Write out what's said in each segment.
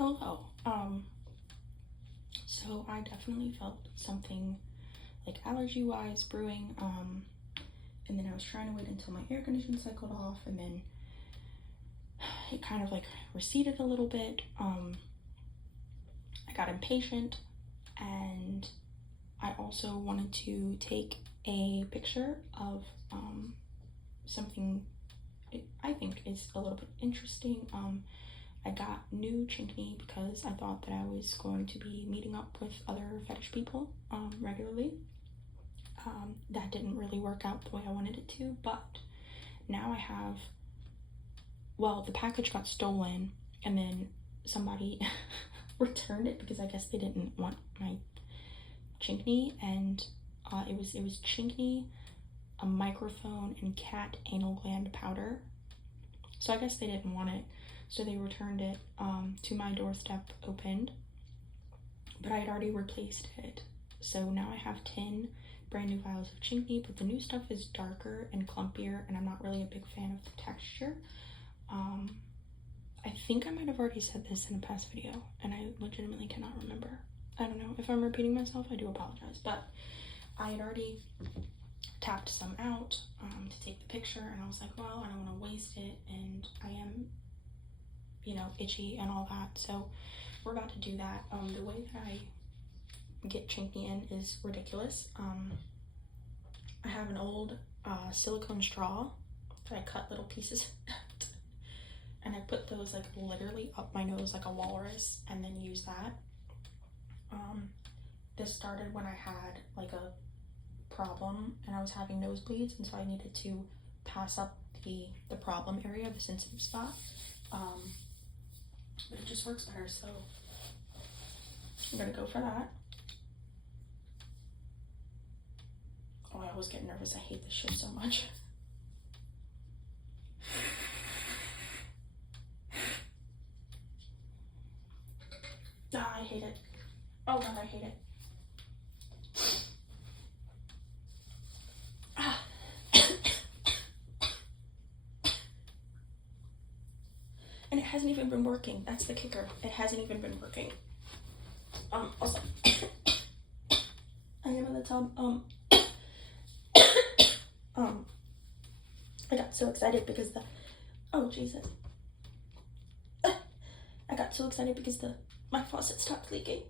Hello. So I definitely felt something like allergy-wise brewing. And then I was trying to wait until my air conditioning cycled off, and then it kind of like receded a little bit. I got impatient, and I also wanted to take a picture of something I think is a little bit interesting. I got new Chhinkni because I thought that I was going to be meeting up with other fetish people regularly. That didn't really work out the way I wanted it to, but now I have, well, the package got stolen, and then somebody returned it because I guess they didn't want my Chhinkni, and it was Chhinkni, a microphone, and cat anal gland powder. So I guess they didn't want it, so they returned it to my doorstep opened, but I had already replaced it. So now I have 10 brand new vials of Chhinkni, but the new stuff is darker and clumpier, and I'm not really a big fan of the texture. I think I might have already said this in a past video, and I legitimately cannot remember. I don't know. If I'm repeating myself, I do apologize, but I had already tapped some out to take the picture, and I was like, well, I don't want to waste it, and I am, you know, itchy and all that, so we're about to do that. The way that I get Chhinkni in is ridiculous. I have an old silicone straw that I cut little pieces out, and I put those like literally up my nose like a walrus, and then use that. This started when I had like a problem and I was having nosebleeds, and so I needed to pass up the problem area, the sensitive spot. But it just works better, so I'm gonna go for that. Oh, I always get nervous. I hate this shit so much. Ah, I hate it. Oh god, I hate it. And it hasn't even been working. That's the kicker. It hasn't even been working. Also, I am in the tub. I got so excited because oh Jesus. I got so excited because my faucet stopped leaking.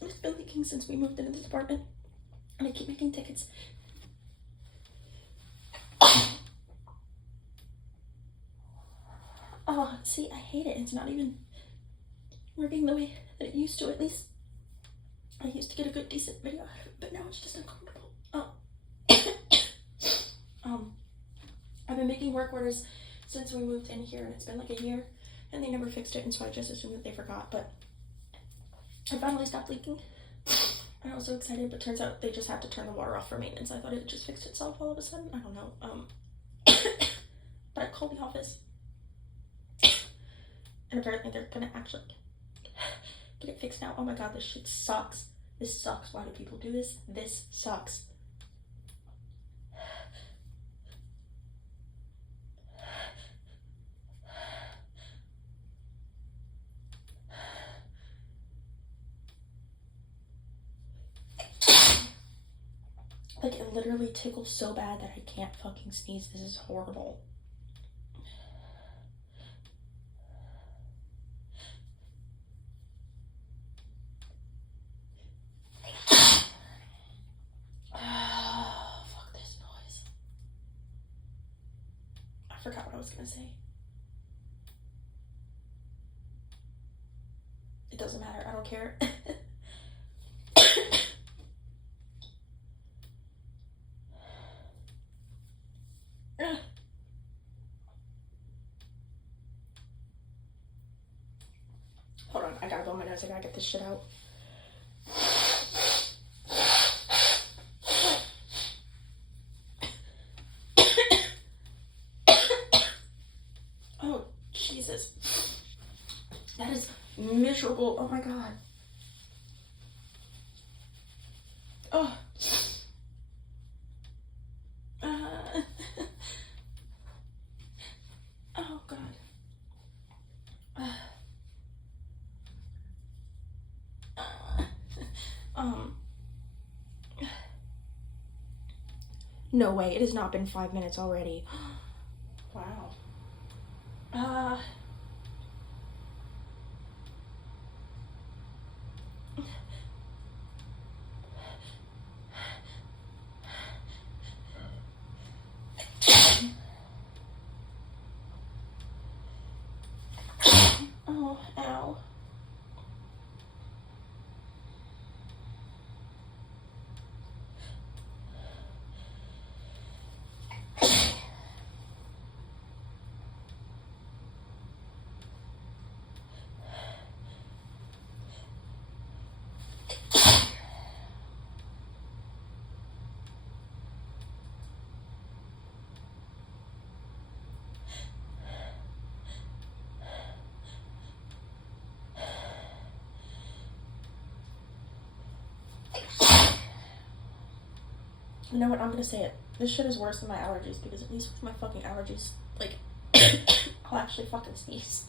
It's been leaking since we moved into this apartment, and I keep making tickets. Oh, see, I hate it. It's not even working the way that it used to. At least I used to get a good, decent video out of it, but now it's just uncomfortable. I've been making work orders since we moved in here, and it's been like a year, and they never fixed it, and so I just assumed that they forgot, but I finally stopped leaking, and I was so excited, but turns out they just have to turn the water off for maintenance. I thought it just fixed itself all of a sudden. I don't know. But I called the office, and apparently they're gonna actually get it fixed now. Oh my god, this shit sucks. This sucks. Why do people do this? This sucks. Like, it literally tickles so bad that I can't fucking sneeze. This is horrible. Oh, fuck this noise. I forgot what I was gonna say. It doesn't matter. I don't care. Hold on, I gotta blow my nose. I gotta get this shit out. Oh, Jesus. That is miserable. Oh my god. Oh. Oh god. No way, it has not been 5 minutes already. Wow. Oh, ow. You know what? I'm gonna say it. This shit is worse than my allergies, because at least with my fucking allergies, like, I'll actually fucking sneeze.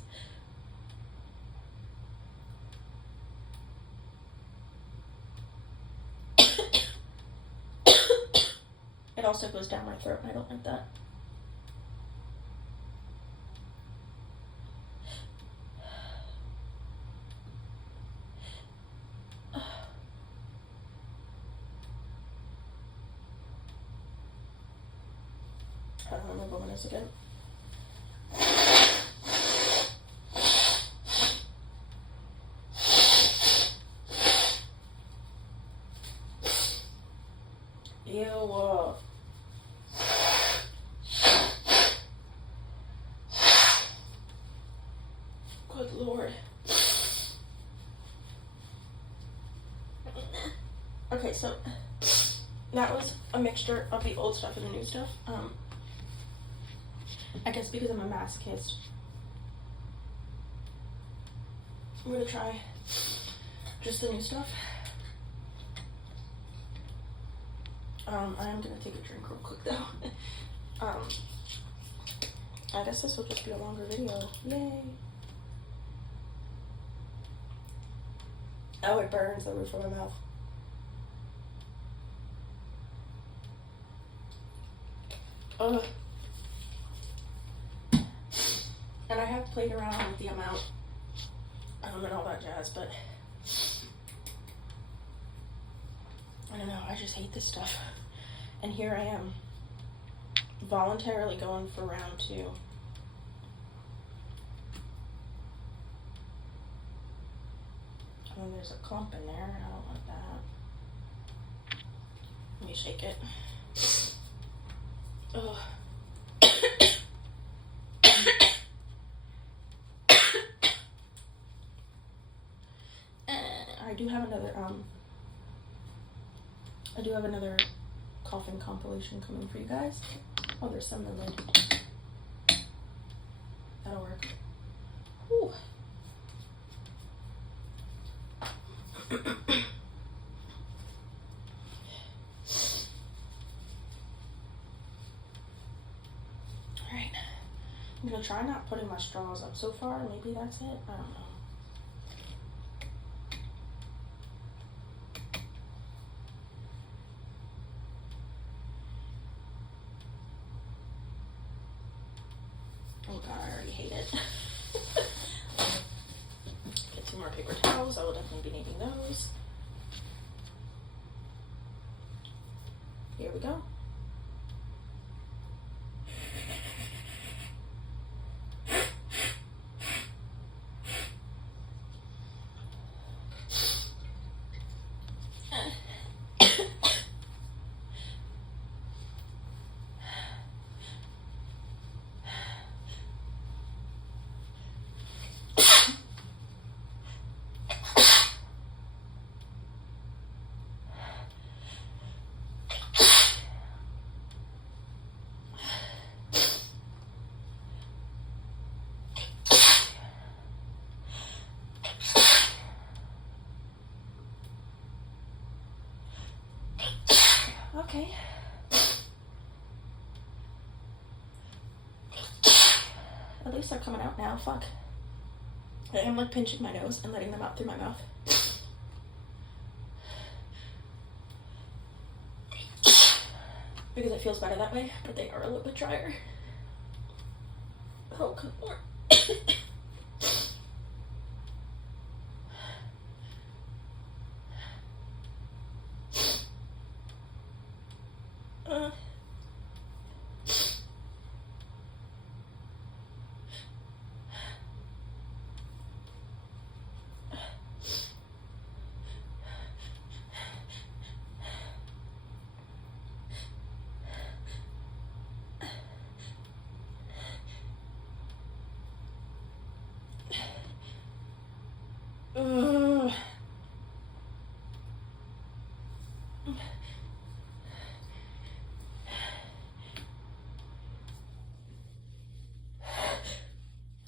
It also goes down my throat, and I don't like that. I don't remember when this again. Ew. Good Lord. Okay, so that was a mixture of the old stuff and the new stuff. I guess because I'm a masochist, I'm gonna try just the new stuff. I am gonna take a drink real quick though. I guess this will just be a longer video. Yay! Oh, it burns the roof of my mouth. Ugh. And I have played around with the amount and all that jazz, but I don't know, I just hate this stuff. And here I am, voluntarily going for round 2. And there's a clump in there, and I don't want that. Let me shake it. Ugh. I do have another coughing compilation coming for you guys. Oh, there's some in the lid. That'll work. Whew. Alright. I'm gonna try not putting my straws up so far. Maybe that's it. I don't know. Oh god, I already hate it. Get 2 more paper towels. I will definitely be needing those. Here we go. Okay. At least they're coming out now. Fuck. I am like pinching my nose and letting them out through my mouth. because it feels better that way, but they are a little bit drier. Oh, good lord.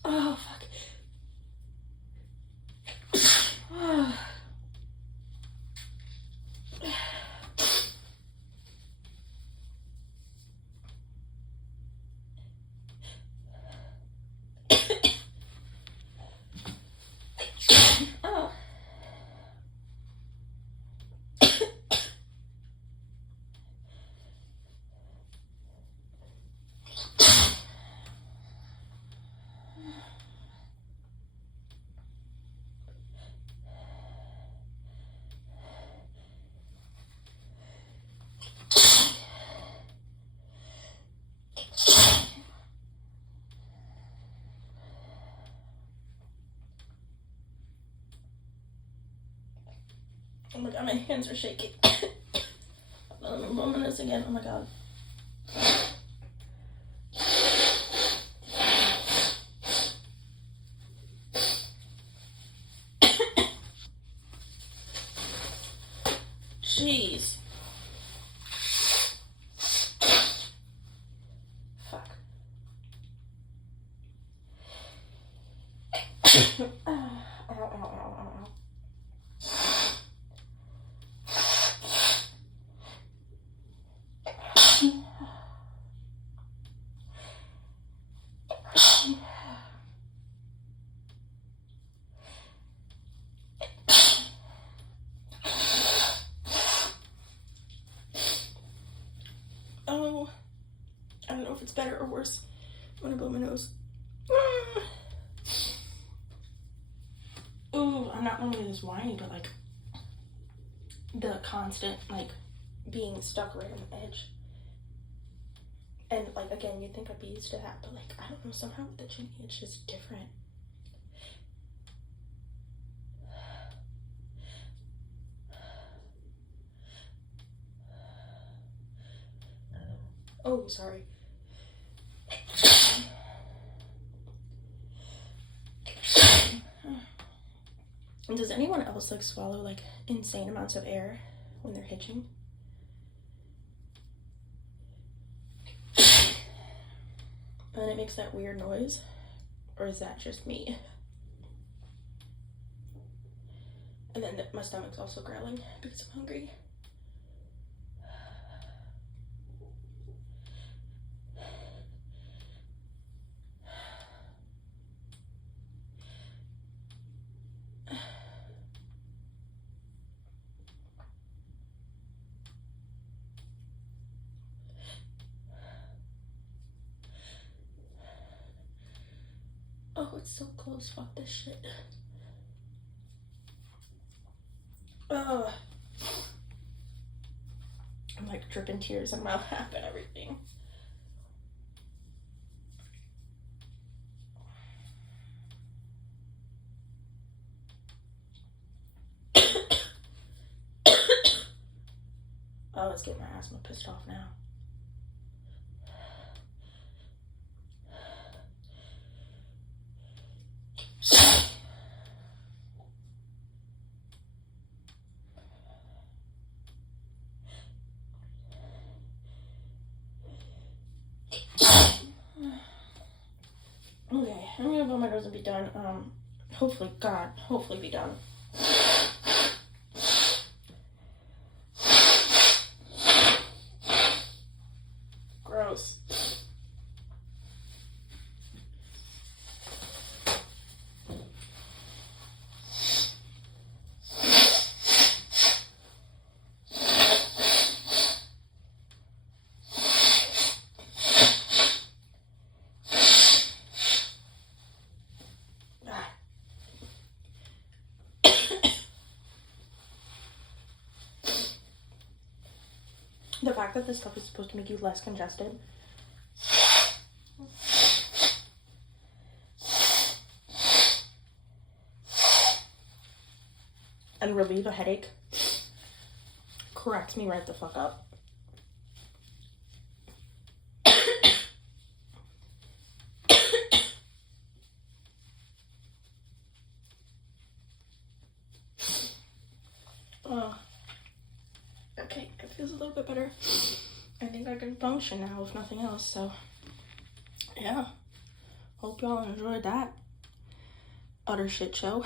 Oh, fuck. Oh. Oh my god, my hands are shaking. I'm bumming this again. Oh my god. Jeez. Fuck. Ow, ow, ow, ow, ow. Oh, I don't know if it's better or worse. I'm gonna blow my nose. Ooh, I'm not normally this whiny, but like the constant like being stuck right on the edge. And like again, you'd think I'd be used to that, but like I don't know, somehow with the Chhinkni it's just different. Oh, sorry. Does anyone else like swallow like insane amounts of air when they're hitching? And it makes that weird noise? Or is that just me? And then my stomach's also growling because I'm hungry. Oh, it's so close. Fuck this shit. Oh. I'm like dripping tears on my lap and everything. Oh, it's getting my asthma pissed off now. Okay, I'm gonna blow my nose and be done. Hopefully, God, hopefully be done. Gross. The fact that this stuff is supposed to make you less congested. And relieve a headache cracks me right the fuck up. Okay, it feels a little bit better. I think I can function now if nothing else, so yeah. Hope y'all enjoyed that utter shit show.